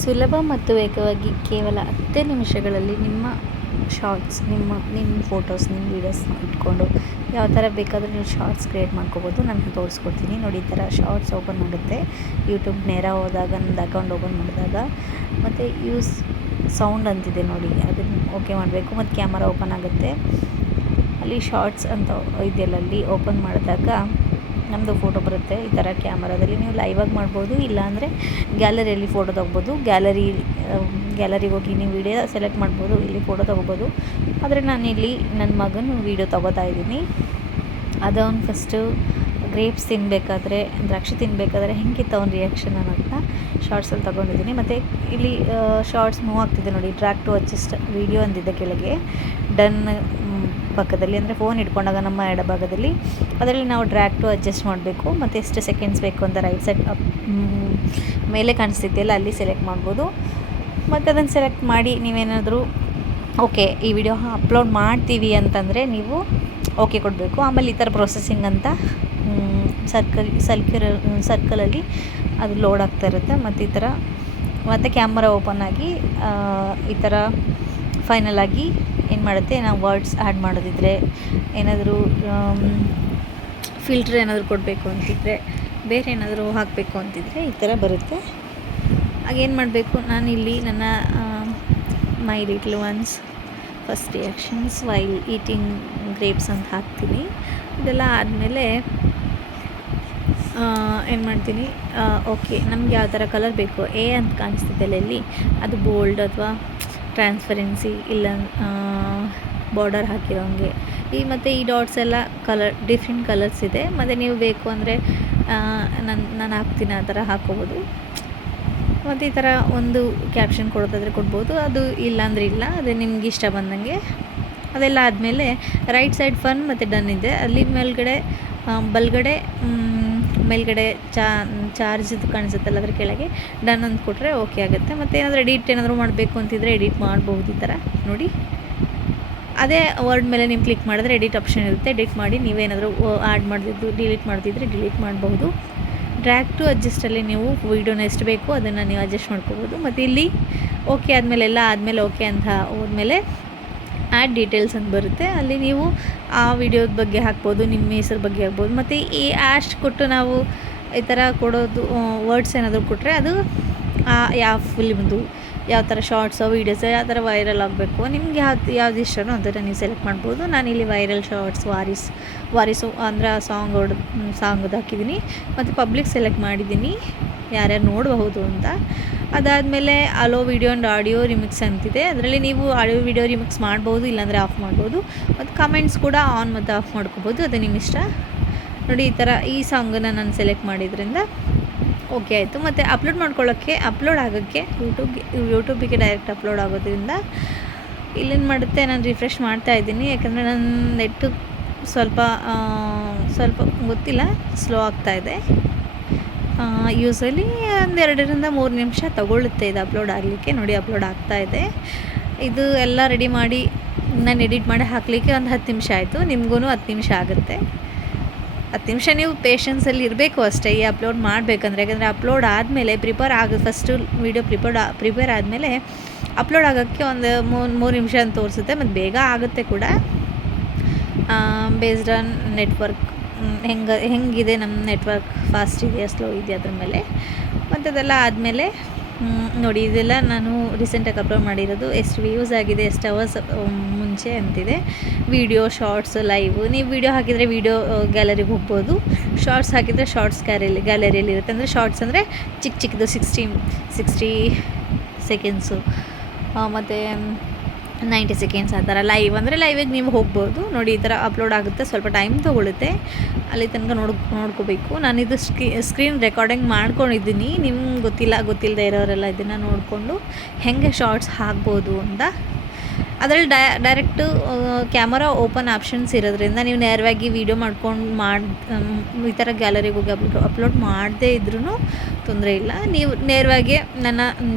ಸುಲಭ ಮತ್ತು ವೇಗವಾಗಿ ಕೇವಲ 10 ನಿಮಿಷಗಳಲ್ಲಿ ನಿಮ್ಮ ಶಾರ್ಟ್ಸ್, ನಿಮ್ಮ ಫೋಟೋಸ್, ನಿಮ್ಮ ವೀಡಿಯೋಸ್ ಇಟ್ಕೊಂಡು ಯಾವ ಥರ ಬೇಕಾದರೂ ನೀವು ಶಾರ್ಟ್ಸ್ ಕ್ರಿಯೇಟ್ ಮಾಡ್ಕೋಬೋದು. ನಾನು ತೋರಿಸ್ಕೊಡ್ತೀನಿ ನೋಡಿ. ಈ ಥರ ಶಾರ್ಟ್ಸ್ ಓಪನ್ ಆಗುತ್ತೆ ಯೂಟ್ಯೂಬ್ ನೇರ ಹೋದಾಗ, ನಮ್ಮದು ಅಕೌಂಟ್ ಓಪನ್ ಮಾಡಿದಾಗ. ಮತ್ತು ಯೂಸ್ ಸೌಂಡ್ ಅಂತಿದೆ ನೋಡಿ, ಅದನ್ನು ಓಕೆ ಮಾಡಬೇಕು. ಮತ್ತು ಕ್ಯಾಮರಾ ಓಪನ್ ಆಗುತ್ತೆ. ಅಲ್ಲಿ ಶಾರ್ಟ್ಸ್ ಅಂತ ಇದೆಯಲ್ಲ, ಅಲ್ಲಿ ಓಪನ್ ಮಾಡಿದಾಗ ನಮ್ಮದು ಫೋಟೋ ಬರುತ್ತೆ. ಈ ಥರ ಕ್ಯಾಮರಾದಲ್ಲಿ ನೀವು ಲೈವಾಗಿ ಮಾಡ್ಬೋದು, ಇಲ್ಲಾಂದರೆ ಗ್ಯಾಲರಿಯಲ್ಲಿ ಫೋಟೋ ತೊಗೋಬೋದು. ಗ್ಯಾಲರಿಗೆ ಹೋಗಿ ನೀವು ವೀಡಿಯೋ ಸೆಲೆಕ್ಟ್ ಮಾಡ್ಬೋದು, ಇಲ್ಲಿ ಫೋಟೋ ತೊಗೋಬೋದು. ಆದರೆ ನಾನಿಲ್ಲಿ ನನ್ನ ಮಗನ ವೀಡಿಯೋ ತೊಗೋತಾ ಇದ್ದೀನಿ. ಅದವನು ಫಸ್ಟು ಗ್ರೇಪ್ಸ್ ತಿನ್ನಬೇಕಾದ್ರೆ, ದ್ರಾಕ್ಷಿ ತಿನ್ನಬೇಕಾದ್ರೆ ಹೆಂಗಿತ್ತು ಅವ್ನ ರಿಯಾಕ್ಷನ್ ಅನ್ನೋದನ್ನ ಶಾರ್ಟ್ಸಲ್ಲಿ ತೊಗೊಂಡಿದ್ದೀನಿ. ಮತ್ತು ಇಲ್ಲಿ ಶಾರ್ಟ್ಸ್ ಮೂವ್ ಆಗ್ತಿದೆ ನೋಡಿ, ಡ್ರ್ಯಾಗ್ ಟು ಅಡ್ಜಸ್ಟ್ ವೀಡಿಯೋ ಅಂದಿದ್ದೆ ಕೆಳಗೆ, ಡನ್ ಪಕ್ಕದಲ್ಲಿ, ಅಂದರೆ ಫೋನ್ ಇಟ್ಕೊಂಡಾಗ ನಮ್ಮ ಎಡಭಾಗದಲ್ಲಿ ಅದರಲ್ಲಿ ನಾವು ಡ್ರ್ಯಾಗ್ ಟು ಅಡ್ಜಸ್ಟ್ ಮಾಡಬೇಕು. ಮತ್ತು ಎಷ್ಟು ಸೆಕೆಂಡ್ಸ್ ಬೇಕು ಅಂತ ರೈಟ್ ಸೈಡ್ ಮೇಲೆ ಕಾಣಿಸ್ತಿದೆಯಲ್ಲ, ಅಲ್ಲಿ ಸೆಲೆಕ್ಟ್ ಮಾಡ್ಬೋದು. ಮತ್ತು ಅದನ್ನು ಸೆಲೆಕ್ಟ್ ಮಾಡಿ ನೀವೇನಾದರೂ ಓಕೆ ಈ ವಿಡಿಯೋ ಅಪ್ಲೋಡ್ ಮಾಡ್ತೀವಿ ಅಂತಂದರೆ ನೀವು ಓಕೆ ಕೊಡಬೇಕು. ಆಮೇಲೆ ಈ ಥರ ಪ್ರೊಸೆಸಿಂಗ್ ಅಂತ ಸರ್ಕಲಲ್ಲಿ ಅದು ಲೋಡ್ ಆಗ್ತಾ ಇರುತ್ತೆ. ಮತ್ತು ಈ ಥರ ಮತ್ತು ಕ್ಯಾಮರಾ ಓಪನ್ ಆಗಿ ಈ ಥರ ಫೈನಲ್ ಆಗಿ ಏನು ಮಾಡುತ್ತೆ, ನಾವು ವರ್ಡ್ಸ್ ಆ್ಯಡ್ ಮಾಡೋದಿದ್ರೆ, ಏನಾದರೂ ಫಿಲ್ಟ್ರ್ ಏನಾದರೂ ಕೊಡಬೇಕು ಅಂತಿದ್ರೆ, ಬೇರೆ ಏನಾದರೂ ಹಾಕಬೇಕು ಅಂತಿದ್ರೆ ಈ ಥರ ಬರುತ್ತೆ. ಹಾಗೇನು ಮಾಡಬೇಕು, ನಾನಿಲ್ಲಿ ನನ್ನ ಮೈ little once first reactions while eating grapes ಅಂತ ಹಾಕ್ತೀನಿ. ಇದೆಲ್ಲ ಆದಮೇಲೆ ಏನು ಮಾಡ್ತೀನಿ, ಓಕೆ ನಮ್ಗೆ ಯಾವ ಥರ ಕಲರ್ ಬೇಕು, ಎ ಅಂತ ಕಾಣಿಸ್ತಿದ್ದೆಲ್ಲ ಇಲ್ಲಿ, ಅದು ಬೋಲ್ಡ್ ಅಥವಾ ಟ್ರಾನ್ಸ್ಪರೆನ್ಸಿ, ಇಲ್ಲ ಬಾರ್ಡರ್ ಹಾಕಿರೋಂಗೆ. ಮತ್ತು ಈ ಡಾಟ್ಸ್ ಎಲ್ಲ ಡಿಫ್ರೆಂಟ್ ಕಲರ್ಸ್ ಇದೆ. ಮತ್ತು ನೀವು ಬೇಕು ಅಂದರೆ ನಾನು ಹಾಕ್ತೀನಿ, ಆ ಥರ ಹಾಕ್ಕೋಬೋದು. ಮತ್ತು ಈ ಥರ ಒಂದು ಕ್ಯಾಪ್ಷನ್ ಕೊಡೋದಾದರೆ ಕೊಡ್ಬೋದು, ಅದು ಇಲ್ಲಾಂದರೆ ಇಲ್ಲ, ಅದು ನಿಮ್ಗೆ ಇಷ್ಟ ಬಂದಂಗೆ. ಅದೆಲ್ಲ ಆದಮೇಲೆ ರೈಟ್ ಸೈಡ್ ಫನ್ ಮತ್ತು ಡನ್ ಇದೆ, ಅಲ್ಲಿ ಬಲ್ಗಡೆ ಮೇಲ್ಗಡೆ ಚಾರ್ಜ್ ಕಾಣಿಸುತ್ತಲ್ಲ, ಅದ್ರ ಕೆಳಗೆ ಡನ್ ಅಂತ ಕೊಟ್ಟರೆ ಓಕೆ ಆಗುತ್ತೆ. ಮತ್ತು ಏನಾದರೂ ಎಡಿಟ್ ಏನಾದರೂ ಮಾಡಬೇಕು ಅಂತಿದ್ರೆ ಎಡಿಟ್ ಮಾಡ್ಬೋದು. ಈ ಥರ ನೋಡಿ, ಅದೇ ವರ್ಡ್ ಮೇಲೆ ನೀವು ಕ್ಲಿಕ್ ಮಾಡಿದ್ರೆ ಎಡಿಟ್ ಆಪ್ಷನ್ ಇರುತ್ತೆ. ಎಡಿಟ್ ಮಾಡಿ ನೀವೇನಾದರೂ ಆ್ಯಡ್ ಮಾಡಿದ್ದು ಡಿಲೀಟ್ ಮಾಡ್ತಿದ್ರೆ ಡಿಲೀಟ್ ಮಾಡಬಹುದು. ಡ್ರ್ಯಾಗ್ ಟು ಅಡ್ಜಸ್ಟಲ್ಲಿ ನೀವು ವೀಡಿಯೋನ ಎಷ್ಟು ಬೇಕು ಅದನ್ನು ನೀವು ಅಡ್ಜಸ್ಟ್ ಮಾಡ್ಕೋಬೋದು. ಮತ್ತು ಇಲ್ಲಿ ಓಕೆ ಆದಮೇಲೆ ಎಲ್ಲ ಆದಮೇಲೆ ಓಕೆ ಅಂತ ಹೋದ್ಮೇಲೆ ಆ್ಯಡ್ ಡೀಟೇಲ್ಸ್ ಅಂತ ಬರುತ್ತೆ, ಅಲ್ಲಿ ನೀವು ಆ ವಿಡಿಯೋದ ಬಗ್ಗೆ ಹಾಕ್ಬೋದು, ನಿಮ್ಮ ಹೆಸರು ಬಗ್ಗೆ ಹಾಕ್ಬೋದು. ಮತ್ತು ಈ ಆ್ಯಶ್ ಕೊಟ್ಟು ನಾವು ಈ ಥರ ಕೊಡೋದು ವರ್ಡ್ಸ್ ಏನಾದರೂ ಕೊಟ್ಟರೆ ಅದು ಯಾವ ಫಿಲ್ಮ್ದು, ಯಾವ ಥರ ಶಾರ್ಟ್ಸೋ ವೀಡಿಯೋಸೋ ಯಾವ ಥರ ವೈರಲ್ ಆಗಬೇಕು, ನಿಮ್ಗೆ ಯಾವ್ದು ಇಷ್ಟನೋ ಅದನ್ನು ನೀವು ಸೆಲೆಕ್ಟ್ ಮಾಡ್ಬೋದು. ನಾನಿಲ್ಲಿ ವೈರಲ್ ಶಾರ್ಟ್ಸ್ ವಾರಿಸು ಅಂದರೆ ಸಾಂಗ್ದು ಹಾಕಿದ್ದೀನಿ. ಮತ್ತು ಪಬ್ಲಿಕ್ ಸೆಲೆಕ್ಟ್ ಮಾಡಿದ್ದೀನಿ, ಯಾರ್ಯಾರು ನೋಡಬಹುದು ಅಂತ. ಅದಾದಮೇಲೆ hello video and audio remix ಅಂತಿದೆ, ಅದರಲ್ಲಿ ನೀವು ಆಡಿಯೋ ವಿಡಿಯೋ ರಿಮಿಕ್ಸ್ ಮಾಡ್ಬೋದು, ಇಲ್ಲಾಂದರೆ ಆಫ್ ಮಾಡ್ಬೋದು. ಮತ್ತು ಕಮೆಂಟ್ಸ್ ಕೂಡ ಆನ್ ಮತ್ತು ಆಫ್ ಮಾಡ್ಕೋಬೋದು, ಅದು ನಿಮ್ಮ ಇಷ್ಟ ನೋಡಿ. ಈ ಥರ ಈ ಸಾಂಗನ್ನು ನಾನು ಸೆಲೆಕ್ಟ್ ಮಾಡಿದ್ರಿಂದ ಓಕೆ ಆಯಿತು. ಮತ್ತು ಅಪ್ಲೋಡ್ ಆಗೋಕ್ಕೆ ಯೂಟ್ಯೂಬಿಗೆ ಡೈರೆಕ್ಟ್ ಅಪ್ಲೋಡ್ ಆಗೋದ್ರಿಂದ ಇಲ್ಲೇನು ಮಾಡುತ್ತೆ, ನಾನು ರಿಫ್ರೆಶ್ ಮಾಡ್ತಾಯಿದ್ದೀನಿ, ಯಾಕಂದರೆ ನನ್ನ ನೆಟ್ಟು ಸ್ವಲ್ಪ ಗೊತ್ತಿಲ್ಲ, ಸ್ಲೋ ಆಗ್ತಾಯಿದೆ. ಯೂಸಲಿ ಒಂದು 2-3 ನಿಮಿಷ ತಗೊಳ್ಳುತ್ತೆ ಇದು ಅಪ್ಲೋಡ್ ಆಗಲಿಕ್ಕೆ. ನೋಡಿ ಅಪ್ಲೋಡ್ ಆಗ್ತಾಯಿದೆ. ಇದು ಎಲ್ಲ ರೆಡಿ ಮಾಡಿ ನಾನು ಎಡಿಟ್ ಮಾಡಿ ಹಾಕಲಿಕ್ಕೆ ಒಂದು 10 ನಿಮಿಷ ಆಯಿತು. ನಿಮಗೂ 10 ನಿಮಿಷ ಆಗುತ್ತೆ. 10 ನಿಮಿಷ ನೀವು ಪೇಷನ್ಸಲ್ಲಿ ಇರಬೇಕು ಅಷ್ಟೇ ಈ ಅಪ್ಲೋಡ್ ಮಾಡಬೇಕಂದ್ರೆ. ಯಾಕಂದರೆ ಅಪ್ಲೋಡ್ ಆದಮೇಲೆ ಫಸ್ಟು ವೀಡಿಯೋ ಪ್ರಿಪೇರ್ ಆದಮೇಲೆ ಅಪ್ಲೋಡ್ ಆಗೋಕ್ಕೆ ಒಂದು 3 ನಿಮಿಷ ಅಂತ ತೋರಿಸುತ್ತೆ. ಮತ್ತು ಬೇಗ ಆಗುತ್ತೆ ಕೂಡ, ಬೇಸ್ಡ್ ಆನ್ ನೆಟ್ವರ್ಕ್ ಹೆಂಗಿದೆ ನಮ್ಮ ನೆಟ್ವರ್ಕ್, ಫಾಸ್ಟ್ ಇದೆಯಾ ಸ್ಲೋ ಇದೆಯಾ ಅದ್ರ ಮೇಲೆ. ಮತ್ತು ಅದೆಲ್ಲ ಆದಮೇಲೆ ನೋಡಿ, ಇದೆಲ್ಲ ನಾನು ರೀಸೆಂಟಾಗಿ ಅಪ್ಲೋಡ್ ಮಾಡಿರೋದು, ಎಷ್ಟು ವ್ಯೂಸ್ ಆಗಿದೆ, ಎಷ್ಟು ಅವರ್ಸ್ ಮುಂಚೆ ಅಂತಿದೆ. Video, shorts, live. ನೀವು ವೀಡಿಯೋ ಹಾಕಿದರೆ ವೀಡಿಯೋ ಗ್ಯಾಲರಿಗೆ ಹೋಗ್ಬೋದು, ಶಾರ್ಟ್ಸ್ ಹಾಕಿದರೆ ಶಾರ್ಟ್ಸ್ ಗ್ಯಾಲರಿಯಲ್ಲಿ ಇರುತ್ತೆ. ಅಂದರೆ ಶಾರ್ಟ್ಸ್ ಅಂದರೆ ಚಿಕ್ಕದು 60 ಸೆಕೆಂಡ್ಸು ಮತ್ತು 90 ಸೆಕೆಂಡ್ಸ್ ಆ ಥರ. ಲೈವ್ ಅಂದರೆ ಲೈವಿಗೆ ನೀವು ಹೋಗ್ಬೋದು. ನೋಡಿ ಈ ಥರ ಅಪ್ಲೋಡ್ ಆಗುತ್ತೆ, ಸ್ವಲ್ಪ ಟೈಮ್ ತೊಗೊಳುತ್ತೆ, ಅಲ್ಲಿ ತನಕ ನೋಡ್ಕೋಬೇಕು. ನಾನಿದು ಸ್ಕ್ರೀನ್ ರೆಕಾರ್ಡಿಂಗ್ ಮಾಡ್ಕೊಂಡಿದ್ದೀನಿ, ನಿಮ್ಗೆ ಗೊತ್ತಿಲ್ಲದೆ ಇರೋರೆಲ್ಲ ಇದನ್ನು ನೋಡಿಕೊಂಡು ಹೆಂಗೆ ಶಾರ್ಟ್ಸ್ ಹಾಕ್ಬೋದು ಅಂತ. ಅದರಲ್ಲಿ ಡೈರೆಕ್ಟು ಕ್ಯಾಮರಾ ಓಪನ್ ಆಪ್ಷನ್ಸ್ ಇರೋದ್ರಿಂದ ನೀವು ನೇರವಾಗಿ ವೀಡಿಯೋ ಈ ಥರ ಗ್ಯಾಲರಿಗೆ ಹೋಗಿ ಅಪ್ಲೋಡ್ ಮಾಡದೇ ಇದ್ರೂ ತೊಂದರೆ ಇಲ್ಲ. ನೀವು ನೇರವಾಗಿ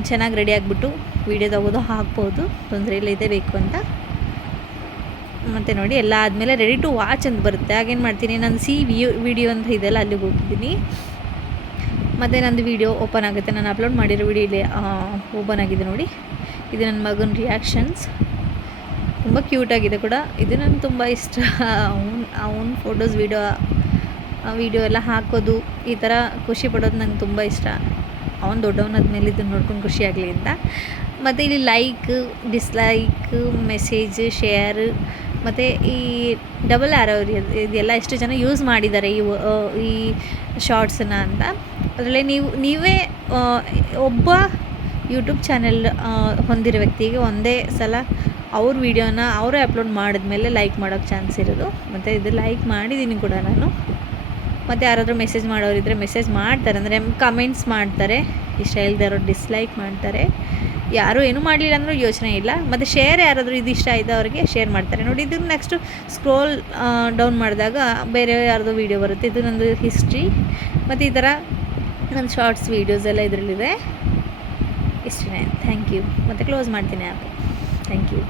ಚೆನ್ನಾಗಿ ರೆಡಿ ಆಗಿಬಿಟ್ಟು ವೀಡಿಯೋ ತಗೋದು ಹಾಕ್ಬೋದು, ತೊಂದರೆ ಇಲ್ಲ, ಇದೇ ಬೇಕು ಅಂತ. ಮತ್ತು ನೋಡಿ ಎಲ್ಲ ಆದಮೇಲೆ ರೆಡಿ ಟು ವಾಚ್ ಅಂತ ಬರುತ್ತೆ. ಆಗೇನು ಮಾಡ್ತೀನಿ, ನಾನು ವಿಡಿಯೋ ಅಂತ ಇದೆಲ್ಲ ಅಲ್ಲಿಗೆ ಹೋಗಿದ್ದೀನಿ. ಮತ್ತು ನಂದು ವೀಡಿಯೋ ಓಪನ್ ಆಗುತ್ತೆ, ನಾನು ಅಪ್ಲೋಡ್ ಮಾಡಿರೋ ವೀಡಿಯೋ ಇಲ್ಲಿ ಓಪನ್ ಆಗಿದೆ ನೋಡಿ. ಇದು ನನ್ನ ಮಗನ ರಿಯಾಕ್ಷನ್ಸ್, ತುಂಬ ಕ್ಯೂಟಾಗಿದೆ ಕೂಡ. ಇದು ನನಗೆ ತುಂಬ ಇಷ್ಟ. ಅವ್ನ ಫೋಟೋಸ್ ವೀಡಿಯೋ ಎಲ್ಲ ಹಾಕೋದು, ಈ ಥರ ಖುಷಿ ಪಡೋದು ನಂಗೆ ತುಂಬ ಇಷ್ಟ. ಅವ್ನು ದೊಡ್ಡವನಾದ್ಮೇಲೆ ಇದನ್ನು ನೋಡ್ಕೊಂಡು ಖುಷಿಯಾಗಲಿ ಅಂತ. ಮತ್ತು ಇಲ್ಲಿ ಲೈಕ್, ಡಿಸ್ಲೈಕ್, ಮೆಸೇಜ್, ಶೇರ್ ಮತ್ತು ಈ ಡಬಲ್ ಆರೋ ಇದೆಲ್ಲ ಎಷ್ಟು ಜನ ಯೂಸ್ ಮಾಡಿದ್ದಾರೆ ಈ ಶಾರ್ಟ್ಸನ್ನು ಅಂತ. ಅದರಲ್ಲಿ ನೀವೇ ಒಬ್ಬ ಯೂಟ್ಯೂಬ್ ಚಾನೆಲ್ ಹೊಂದಿರೋ ವ್ಯಕ್ತಿಗೆ ಒಂದೇ ಸಲ ಅವ್ರ ವೀಡಿಯೋನ ಅವರೇ ಅಪ್ಲೋಡ್ ಮಾಡಿದ್ಮೇಲೆ ಲೈಕ್ ಮಾಡೋಕ್ಕೆ ಚಾನ್ಸ್ ಇರೋದು. ಮತ್ತು ಇದು ಲೈಕ್ ಮಾಡಿದ್ದೀನಿ ಕೂಡ ನಾನು. ಮತ್ತು ಯಾರಾದರೂ ಮೆಸೇಜ್ ಮಾಡೋರಿದ್ದರೆ ಮೆಸೇಜ್ ಮಾಡ್ತಾರೆ, ಅಂದರೆ ಕಮೆಂಟ್ಸ್ ಮಾಡ್ತಾರೆ. ಇಷ್ಟ ಇಲ್ಲದೆ ಇರೋ ಡಿಸ್ಲೈಕ್ ಮಾಡ್ತಾರೆ. ಯಾರೂ ಏನೂ ಮಾಡಲಿಲ್ಲ ಅಂದರೂ ಯೋಚನೆ ಇಲ್ಲ. ಮತ್ತು ಶೇರ್ ಯಾರಾದರೂ ಇದು ಇಷ್ಟ ಆಯಿತು ಅವರಿಗೆ ಶೇರ್ ಮಾಡ್ತಾರೆ ನೋಡಿ. ಇದು ನೆಕ್ಸ್ಟು ಸ್ಕ್ರೋಲ್ ಡೌನ್ ಮಾಡಿದಾಗ ಬೇರೆ ಯಾರ್ದೋ ವೀಡಿಯೋ ಬರುತ್ತೆ. ಇದು ನಂದು ಹಿಸ್ಟ್ರಿ ಮತ್ತು ಈ ಥರ ನನ್ನ ಶಾರ್ಟ್ಸ್ ವೀಡಿಯೋಸ್ ಎಲ್ಲ ಇದರಲ್ಲಿದೆ. ಇಷ್ಟೇ. Thank you. ಮತ್ತು ಕ್ಲೋಸ್ ಮಾಡ್ತೀನಿ ಆ್ಯಪ್. Thank you.